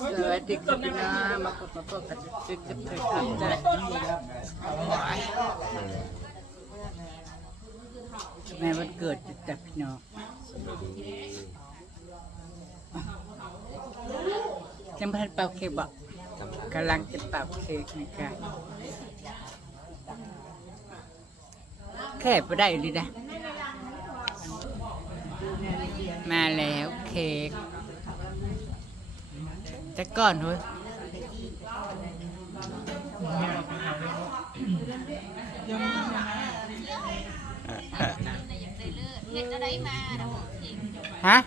สวัสดีครับพี่น้องมาพบกันจุดกับเธอครับจ้ะแม่วันเกิดจ้ะพี่น้องจำพันเป่าเค้กบอกกำลังจะเป่าเค้กนะคะแค่ไปได้เลยนะมาแล้วเค้กแต่ก่อนเฮ้ยฮะ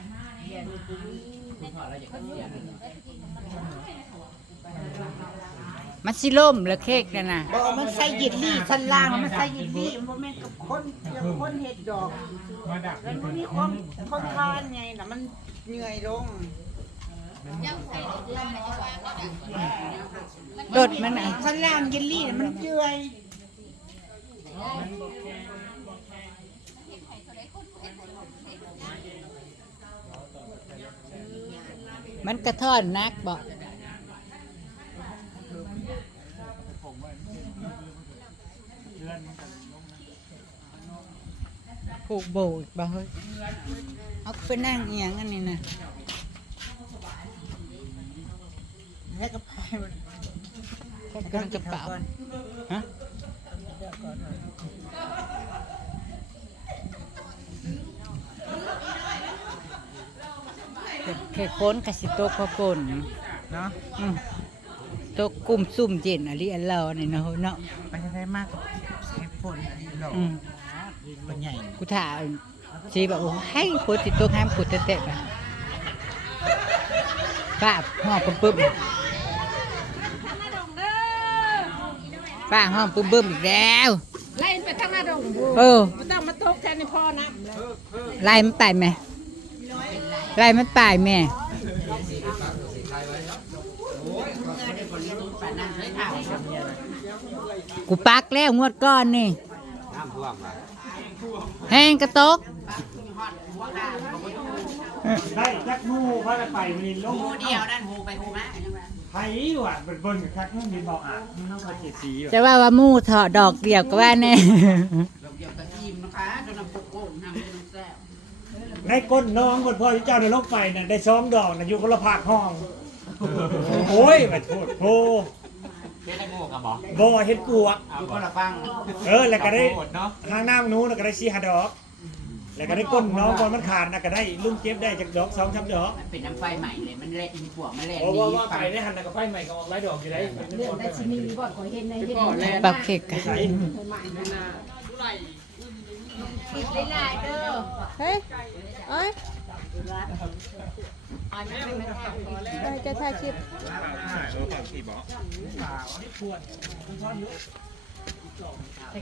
มันสิล่มแล้วเค้กนั่นน่ะบอกมันใส่ยิดลี่ชั้นล่างมันใส่ยิดลี่มันแม่นกับคนเห็ดดอกแล้วมันมีความทานไงน่ะมันเหนื่อยลงโดดมันอ่ะชั้นล่างยิดลี่มันเจือยมันกระท่อนนักบอกผูกโบอีกบ่เฮ้ยเอาไปนั่งเอียงอันนี้นะแล้วก็พายมัน กำลังกระเป๋าฮะแค่โคนกระสิโตกพอโคนเนาะโตกลุ่มซุ่มเย็นอะไรอันเราเนี่ยเนาะเนาะไปได้มากใช้ฝนหลอกมันใหญ่กูถ่ายชีแบบโอ้ให้โคติโตห้ามกูเตะๆไปป้าห้องปึ๊บป้าห้องปึ๊บอีกแล้วไล่ไปทางหน้าดงมันต้องมาตกแทนในพ่อนะไล่มันตายไหมไล่มันตายแม่กูปักแล้วงวดก้อนนี่แห้งกระตกได้จักมูพระไปมีลง หูเดียวนั่นหูไปหูมาไผ่ว่ะเบิ่งคักนู่นมีบอกอ่ะนี่น้องเขาเจ็ดสีจะว่ามู่เถาะดอกเดียวก็ว่าแน่ดอกเดียวกับอิ่มนะคะจนน้ำปุกโก้น้ำเป็นแซ่บในก้นน้องคนพ่อที่เจ้าในโลกไฟน่ะได้ซ้อมดอกน่ะอยู่คนละภาคห้องโอ้ยมาโทษโพเฮ็ดให้งูกับบอกบ่เฮ็ดปวกอยู่คนละฟังแล้วก็ได้ทางน้ำนู้นก็ได้4 5ดอกแล้วก็ได้ก้นน้องบอลมันขาดนะก็ได้ลุงเก็บได้จากดอก2 3ดอกมันเป็นน้ำไฟใหม่เลยมันเละมีปวกมันแรงดีว่าไปได้หันแล้วก็ไฟใหม่ก็ออกหลายดอกอยู่ได้เรื่องได้ชิมีบ่ขอเห็นในเห็น เป่าเค้กกันคิดได้หลายเด้อเฮ้ยเอ้ยจะถ่ายคลิป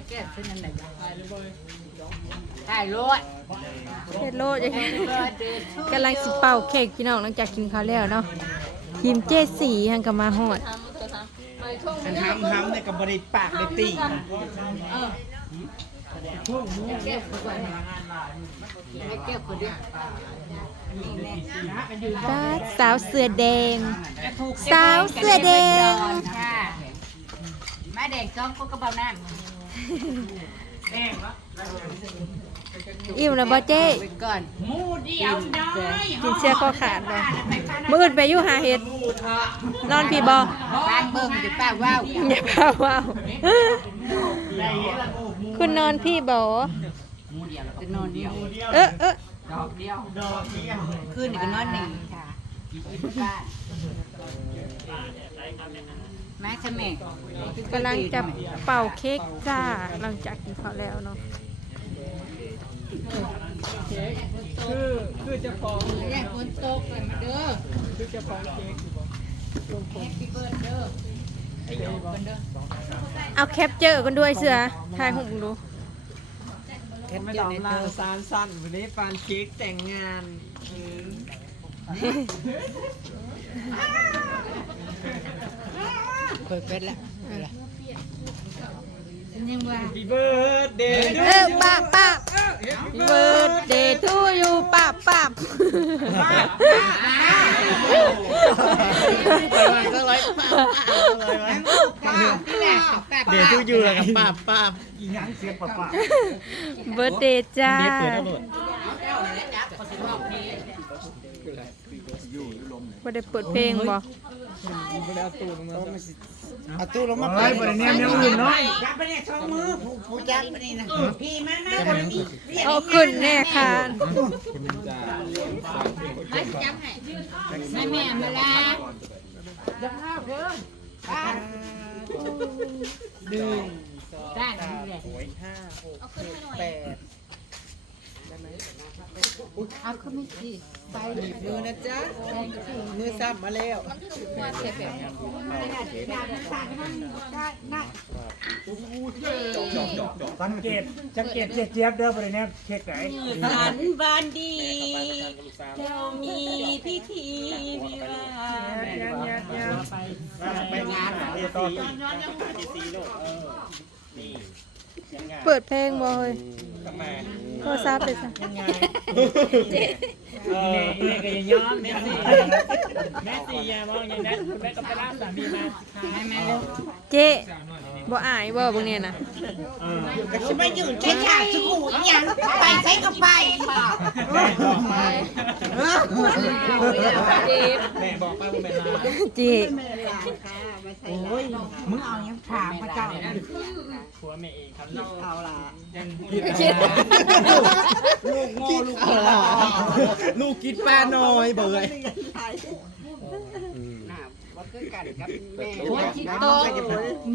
แก้เป็นยังไงถ่ายรถเฮ็ดโลดกำลังสิเป่าเค้กพี่น้องหลังจากกินข้าวแล้วเนาะทีมเจสีหังก็มาฮอดทำในกับบริปากได้ตีสาวเสือแดงสาวเสือแดงมาแดงจ้องพวกกระเป๋าน้ำอิ่มแล้วบ่เจ้มูเดียวน้อยกินเสื้อคอขาดเลยมื้ออื่นไปอยู่หาเห็ดนอนพี่บ่บ้านเบิ่งจะป้าว้าวอย่าป้าว้าวคุณนอนพี่บ่มูเดียวจะนอนเดียวดอกเดียวคืนนี่ก็นอนหนึ่งค่ะแม่ใช่ไหมกำลังจะเป่าเค้กจ้าหลังจากกินข้าวแล้วเนาะคือจะฟ้องแย่ฝนตกเลยมาเด้อคือจะฟ้องเค้กแฮปปี้เบิร์ดเด้อเอาแคปเจอร์กันด้วยเสือถ่ายหุ่มดูไม่ต้องลาซานสั้นวันนี้ปานเค้กแต่งงานเปิดเป็นแล้วยังว่า Happy birthday ป้าbirthday to you ป้า ก็ร้อยป้าที่แหละแต่ เดี๋ยวทุกอยู่แล้วกับป้า อีหยังเสียงปะ เบิร์ดเดย์จ้า เดี๋ยวเปิดตำรวจ บ่ได้เปิดเพลงบ่ เอาตู้ลงมา เฮ้ยบ่ได้แนมแนวอื่นเนาะ จับไปเนี่ยสองมือผู้จับไปนี่นะพี่มาคนนี้เรียก เอาขึ้นแน่ค่ะ ให้แม่มาละจะพาเพิ่มบ้านด้านนี้แหละเอาขึ้นไม่กี่ใส่มือนะจ๊ะมือซ้ำมาแล้ว สังเกตเจี๊ยบเด้อบ่ได้แนมเค้กไหน สันบานดีเรามีพิธีวิวาไปงาน เปิดเพลงบ่เฮ้ยโทรศัพท์เลยจ้ะ นี่ก็ยังย้อมแม่สี่ยามองอย่างนั้นแม่ก็ไปรับสามีมา เจ๊บ่อายบ่พวกเนี้ยนะ ก็จะมาอยู่แค่ขาสุขุมยังไปใช้ก็ไปเจ๊แม่บอกไปว่าเป็นลา เจ๊ โอ้ยมึงเอายังถามพระเจ้า ผัวแม่เองครับ เอาล่ะ ลูกกินปลาน้อยเบื่อ หัวจิตโต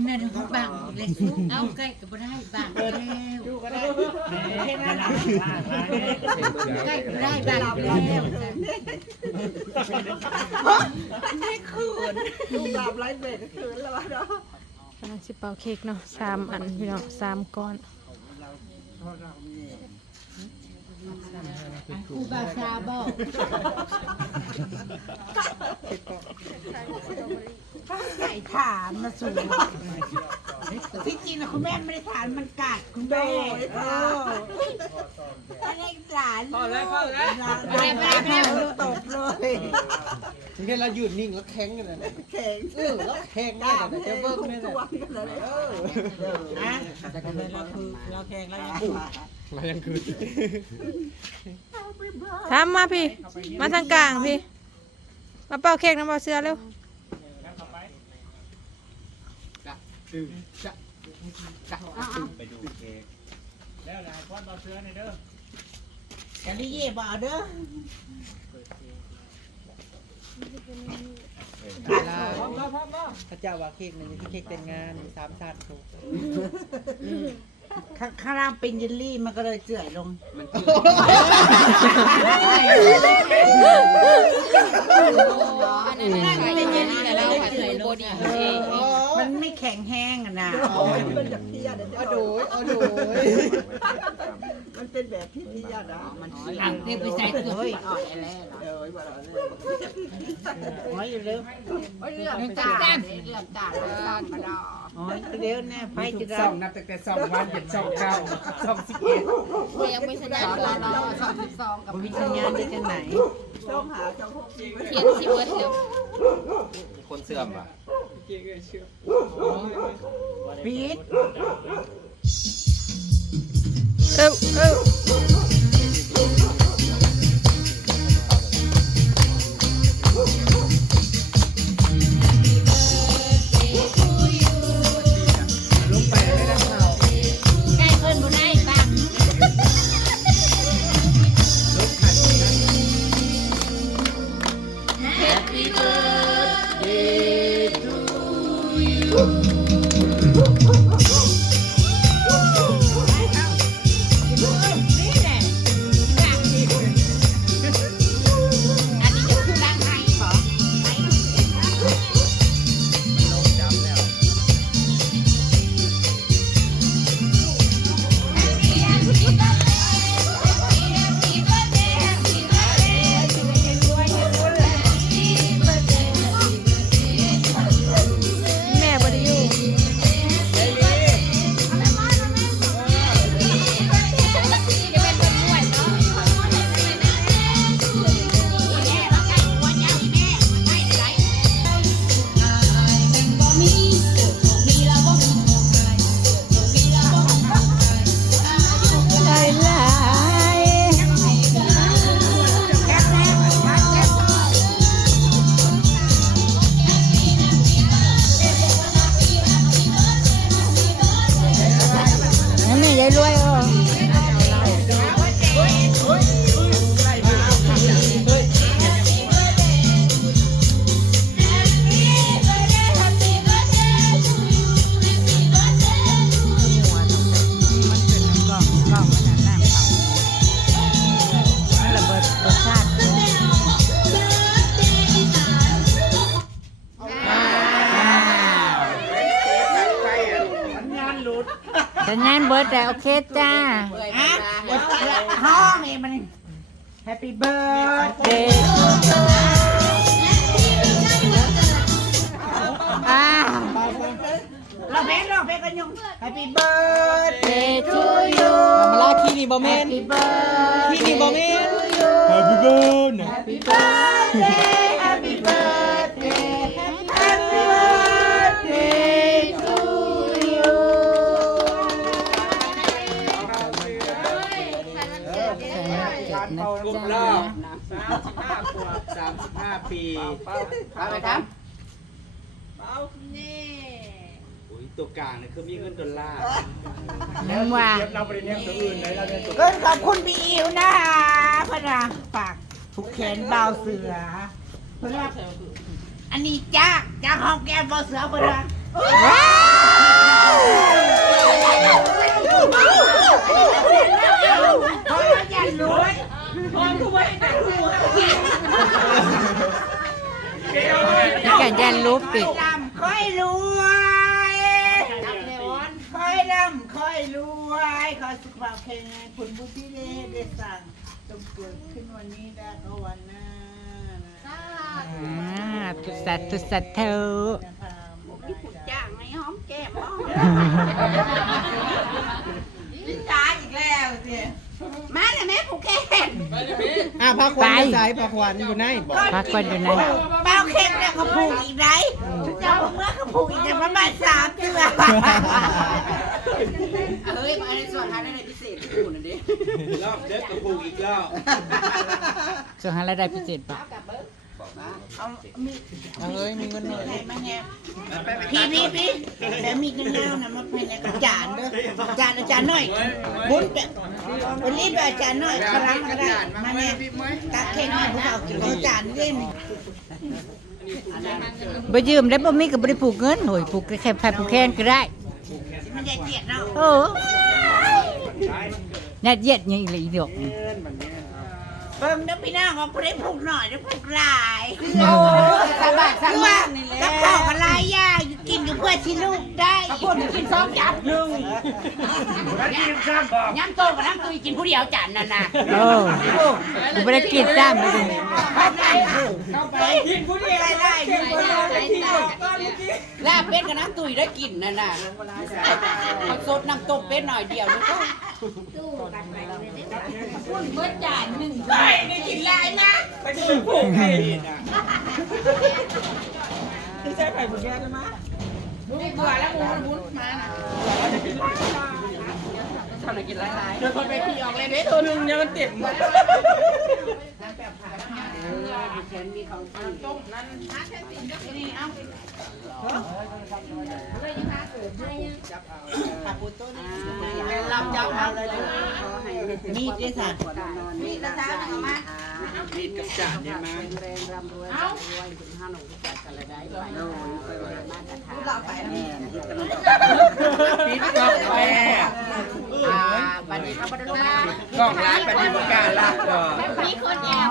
นั่นเขาบังเลยเอาใกล้ก็บ่ได้บังแล้วดูก็ได้แค่นั้นใกล้ก็ได้บังแล้วไม่คืนลูกหลับไรเบรกคืนแล้ววะเนาะ กำลังสิเป่าเค้กเนาะ3อันพี่น้อง3ก้อน กูบาซาบอกไก่ถามนะสูที่จริงนะคุณแม่ไม่ได้ถามมันกัดคุณแม่อะไรสารพอแล้วไม่ตบเลย ถึงแค่เราหยุดนิ่งแล้วแข็งกันเลยแข็งแล้วแข็งได้แต่จะเบิ้งได้เลยแต่กันเลยเราแข็งแล้วยังคือ ทำมาพี่ มาทางกลางพี่ มาเป่าเค้กน้ำเป่าเสื้อเร็ว ไปดูเค้กแล้วหลายคนบ่เสื้อนี่เด้อ กันนี่เย่บ่เด้อ พระเจ้าว่าเค้กหนึ่งที่เค้กแต่งงาน3ชาติถูก ข้างล่างเป็นเยลลี่มันก็เลยเจื่อยลง อันนั้นเป็นเย็นนี่แต่เราผัดใส่โบดีเอง มันไม่แข็งแห้งอะนะ เอาโดย มันเป็นแบบที่พี่ยาดามันหลังเทไปใส่ตัวอ่อนแล้วโอ้ยเริ่มเรื่องจ่าโอ้ยเดี๋ยวเนี่ยไปจะได้ นับตั้งแต่2 วันเป็น2 9 2 11 ยังไม่สัญญาณรอ2 กับวิญญาณได้จังไหน เทียนสิเบิร์ดเร็ว คนเสื่อมอ่ะ พีท เอ้าใกล้เพิ่นบ่ได้บ้าง แม่บ่ได้อยู่ สัญญาณเบิร์ดแต่โอเคจ้า อ่ะห้องเองมัน Happy birthday เราเพลงกันยุง Happy birthday to you มาลาคีนี่บ่แม่น Happy birthday คีนี่บ่แม่น Happy birthday Happy birthday Happy birthday Happy birthday to you ครบรอบ35 ขวบ 35 ปีเอาไปครับอุ้ยตัวกลางเนี่ยคือมีเงินดอลลาร์ นึกว่า เราไปเรียนตัวอื่นเลยเราเรียนตัว ก็ขอบคุณพี่อิ๋วนะพนะฝากผูกแขนเบาเสือเพื่ออันนี้จ้าห้องแก้มเบาเสือเพื่อนพอยันรวยพอรวยแต่กู แก่ยันรูปปิด ค่อยรวยค่อยร่ำค่อยรวยขอสุขภาพแข็งแรงคุณบุญที่ได้สั่งจงเกิดขึ้นวันนี้ได้ก็วันหน้านะ ตุสัตตุสัตเธอ จ้างให้หอมแก้มหอมลิ้นตาอีกแล้วสิมาเลยแม่ผูกแขน พาควันใส่พาควันอยู่ไหนบอก พักก่อนอยู่ไหน เป้าเค้กเนี่ยเขาผูกอีกไหนเจ้าเมื่อเขาผูกอีกแต่ประมาณ3 เดือนเฮ้ยมาในส่วนท้ายในพิเศษที่ผูกนั่นดิ รอบเด็กกับผูกอีกรอบ ส่วนหารายได้พิเศษปะ เฮ้ยมีเงินหน่อย มาแงพี่แล้วมีกันแล้วนะมาเป็นอาจารย์เด้ออาจารย์หน่อยบุญแบบวันนี้แบบอาจารย์หน่อยครั้งก็ได้มาแน่ตักเค้กให้พวกเรากินอาจารย์เล่น บ่ยืมได้บ่มีก็บ่ได้ผูกเงินโหยผูกแค่ไผผูกแค้นก็ได้ มันจะเจียดเนาะ เออยัดเยียดยังอีหลีดอก เบิ่งเด้อพี่น้องว่าผู้ใดผูกหน่อยหรือผูกหลายสบายสบายนี่แหละกับข้าวกับลายย่าอยู่กินกับเพื่อนที่ลูกได้พวกกิน2 จับ1ย้ำโตกับน้ำตุยกินผู้เดียวจานนั่นน่ะ เออกูบ่ได้กินซ้ำเลย ไปกินผู้เดียวได้กินผู้เดียวลาบเป็ดกับน้ำตุยได้กินนั่นน่ะเขาสดน้ำต้มเป็ดหน่อยเดียวนึงก็เมื่อจาน1ได้นี่กินลายนะ ไปจะไปผูกให้ไม่ใช่ไผ่ผูกแก้วใช่ไหม ไม่เบื่อแล้วบุญมาน่ะทำอะไรกินหลายๆ เดี๋ยวคนไปขี่ออกเลยเด้ตัวหนึ่งเนี่ยมันเต็ม มีของต้มนั่นนี่เอาลำจับเอาเลยมีดด้วยสัตว์มีดนะจ๊ะเอามา มีดกับจานเนี่ยมา เอาเราไปนี่ ปิดกล้องแม่ บัดนี้เขาบัดนี้ กล้องร้านปฏิบัติการละก่อน พี่คนแอบ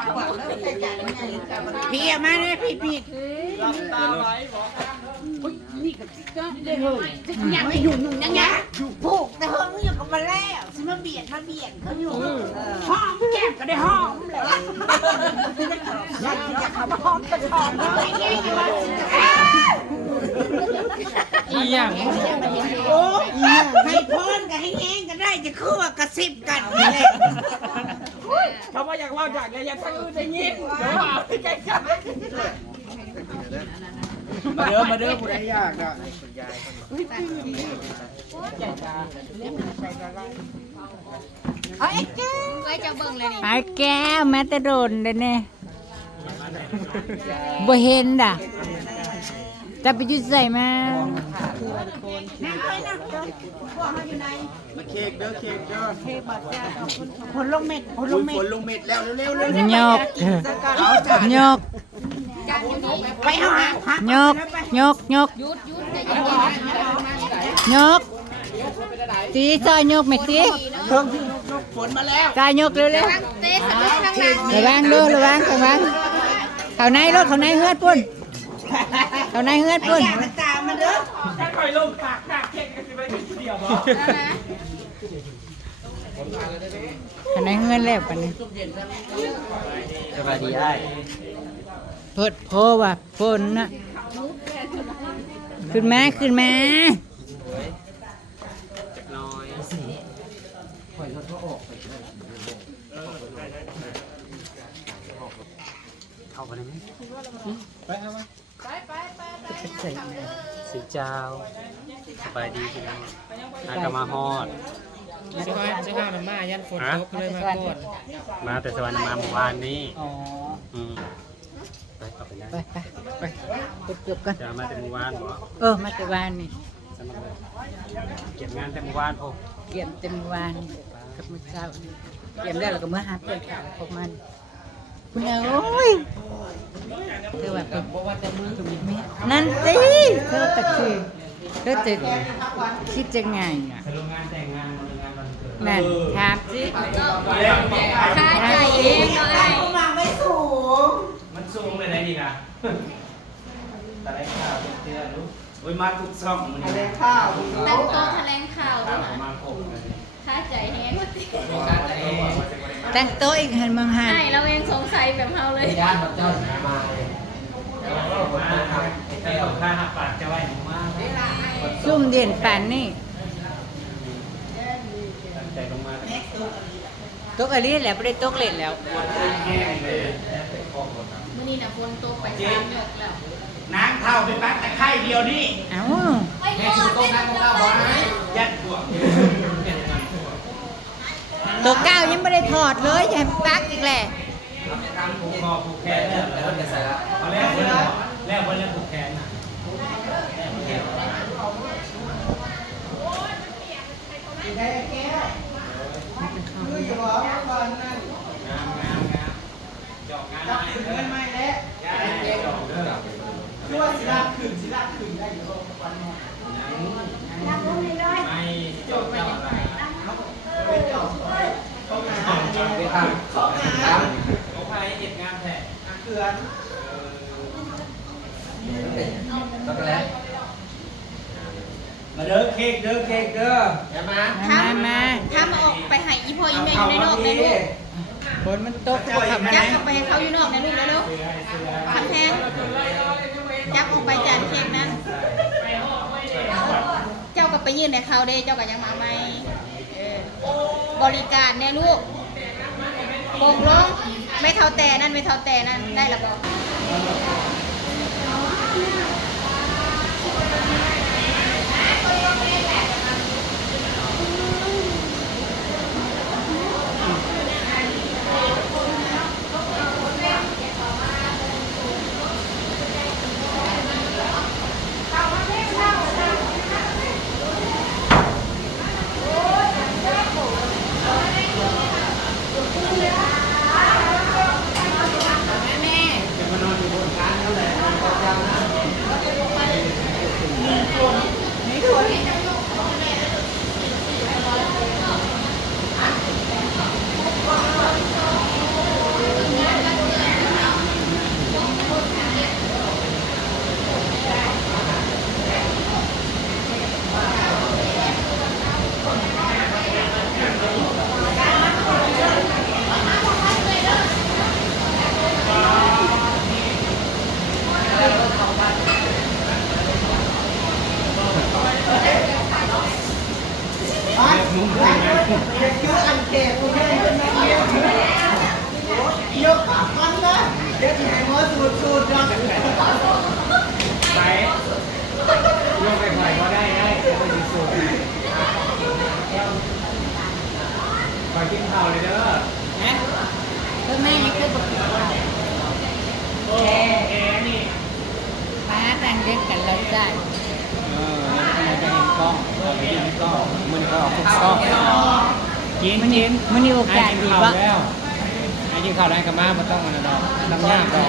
พี่มาเลยพี่ยังไม่อยู่ยังไงผูกแต่เฮิงอยู่กับมาแล้วสิมาเบียดเขาอยู่ห้องแก้มก็ได้ห้องเลยอยากขับห้องก็ห้องอีหยัง โอ้ให้พ้นกันให้แห้งกันได้จะคือว่ากระซิบกันนี่แหละ เพราะว่าอยากว่าจากเลยอยากทั้งอื่นได้ยินเดี๋ยวเอาไปใจกัน มาเด้อผู้ใดยากอ่ะ ไอ้แก้ว ไอ้แก้วแม่แต่โดนเด้เนี่ยบ่เห็นด่ะจะไปอยู่ใส่มา นั่งเลยนะพวกเขาอยู่ไหน มาเค้กเด้อเค้กเด้อ ผลลงเม็ด ฝนลงเม็ดแล้วเร็วๆเลย ยกยก ไปเอาหาพัก ยกยกยกยกสีซอยยกไหมสิ ฝนมาแล้ว ซอยยกเร็วๆระวังดูระวังเขาในรถเขาในเฮือดปุ่นเขาในเฮือดปุ่น ตามมาเด้อ ถ้าคอยลงปากจากเค้ก อันไหนเงินแล้วปะเนี่ย สบายดีได้ เพิดโพว่ะฝนนะขึ้นมาขึ้นมา น้อยเข้าไปได้ไหมไปเอาสีเจ้าสบายดีพี่น้องอากามาฮอด ใช่ข้าวน้ำมายันฝนตกเลยมาก่อน มาแต่สวรรค์มาเมื่อวานนี้ อ๋อ ไปเข้าไปได้ ไปจบกัน จะมาแต่เมื่อวานบ่ มาแต่วานนี่ สนุกเลยเก็บงานแต่เมื่อวานพอ เกี่ยมเต็มวานกับมื้อเช้านี่เกี่ยมแล้วก็เมื่อหาเพื่อนข่าวพวกมันคุณเอาโอ้ยเธอแบบบอกว่าจะมือกับมีแม่นั่นสิเธอตะคือเธอจะคิดจะไงอ่ะ โรงงานแต่งงานโรงงานวันเกิด นั่นถามสิ ค่าใจเองเนาะไอ้ มันสูงเลยนะนี่นะแต่ได้ข้าวเพื่อนลูกโอ้ยมาทุกซ่องมันได้ข้าว แต่งโต๊ะแถลงข่าวด้วยนะ มาครบเลย ค่าใจแฮงว่าติ แต่งโต๊ะอีกหันบางหัน ใช่เราเองสงสัยแบบเฮาเลย ย่านเจ้ามาเลยแต่เอาค่าหักปากจะไหวมาก ซุ่มเด่นป่านนี่ ใจลงมา โต๊ะอะไรแหละไม่ได้โต๊ะเล่นแล้ว แห้งเลย มื้อนี้น่ะฝนตกไป3หยดแล้ว นางเท่าเป็นปักตะไคร้เดียวนี่ เอ้า ไปหมดไม่ต้องไปไหน ยัดพวก ตัวเก้ายังไม่ได้ถอดเลยยังปักอีกแหละ ผูกคอผูกแขนแล้วจะใส่ละเอาแล้วคนแล้วผูกแขนนะจอกงานไม่แล้วคือว่าสิลาขึ้นได้อยู่วันนี้ไม่จอกเจ้าอะไรไปทำเขาพายเหตุงานแท้เขื่อนก็แล้วมาเด้อเค้กเด้ออย่ามา มา ถ้ามาออกไปให้อีพ่ออีแม่อยู่ในนอกในลูก ฝนมันตกก็ขับมา จั ไห บ น ออกไปให้เขาอยู่นอกในลูกแล้วๆคันแทงจับออกไปจานเค้กนั้น เจ้าก็ไปยื่นให้เขาเด้เจ้าก็ยังมาใหม่บริการเนี่ยลูกโป่งลงไม่เท่าแต่นั่นได้แล้วก็ ไปลงไปปล่อยก็ได้ไปดีสุดปล่อยกินเผาเลยเด้อ นะเธอแม่ยังเคยบอก แอนี่ ป้าแต่งเล่นกันเราได้ มันจะเห็นกล้องเราไปกินกล้องมันก็ออกทุกกล้องกิน มันมีโอกาสดีวะ ไอ้กินข้าวได้กับมามันต้องมันดอกทำยากดอก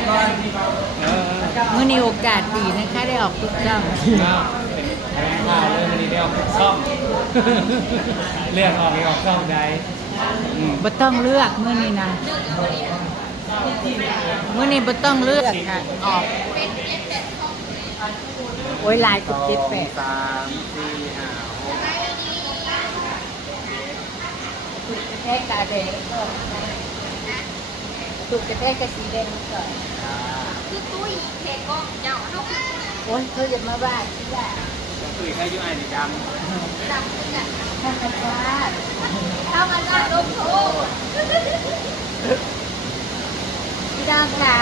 มันมีโอกาสดีนะคะได้ออกทุกช่อง เป็นแทงข้าวเลยมันได้ออกทุกช่องเลือกออกออกช่องใด บ่ต้องเลือกมื้อนี้นะมื้อนี้บ่ต้องเลือกค่ะออกโอ้ยลายกับ7-8 3 4 5 6 แท้กาแดงก็ถูกจะแท้กระสีแดงก่อน คือตุ้ยเทกล้องเจ้าเฮาคือ โอ้ยเขาจะมาบ้านที่ว่า ตุ้ยใครอยู่ไอ้นี่จ จำคือกัน ธรรมชาติ เฮามันก็ลงโทษ พี่น้องค่ะ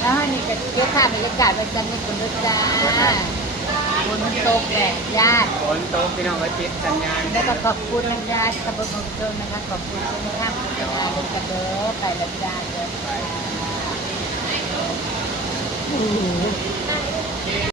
แล้วให้นี่ก็ยกภาพบรรยากาศไปกันในคนด้วยจ้าบนมันตกแดดญาติ ำฝนตกพี่น้องก็ติดสัญญาณ แล้วก็ขอบคุณนะญาติขอบคุณชมนะคะขอบคุณทุกท่านที่มาเป็นกระเด้อไปแล้วญาติเด้อ